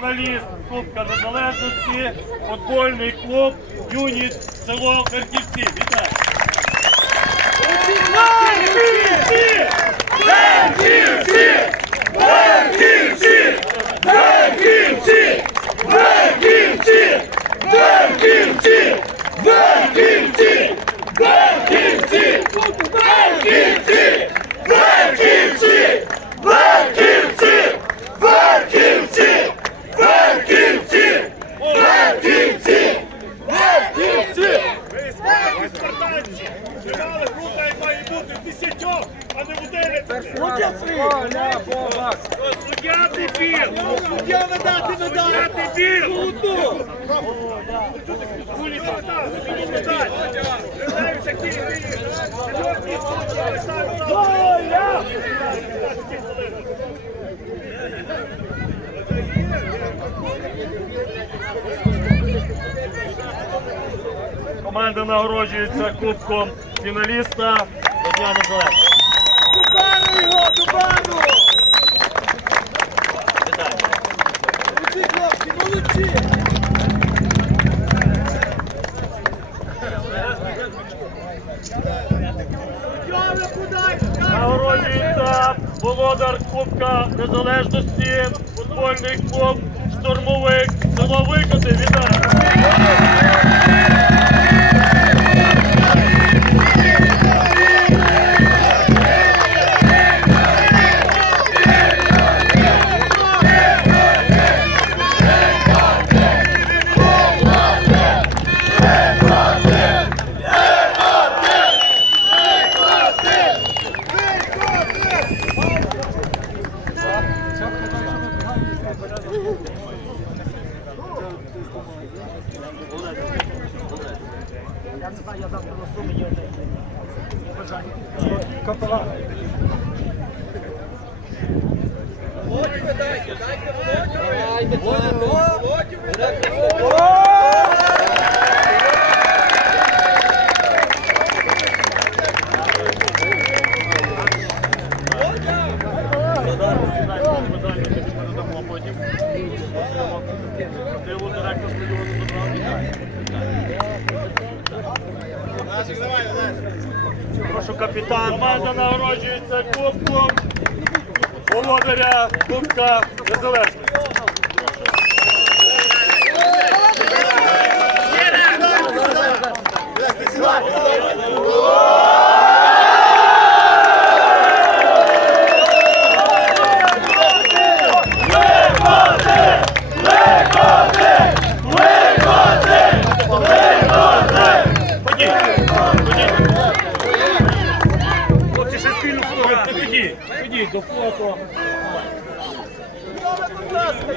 фіналіст Кубка Незалежності, футбольний клуб Юніт село Харківці. Вітаю! Ви Фінали круто, як має бути в десятьох, а не в одинадцяти! Суддя дебіл! Суддя не дати не дати! Суддя дебіл! Золоту! Суддя не дати! Не дати! Не знаю, такі серйозні Голя! Команда нагороджується кубком фіналіста Дня Незалежності. Дубану його, Дубану! Молодці, хлопці, молодці! Нагороджується володар Кубка Незалежності, футбольний клуб, штурмовик, село Викоти. Вітаю! Медалі тобі передамо потім. Ти у директор Прошу капітан. Команда нагороджується кубком володаря Кубка Незалежності. Іванко. Будь ласка,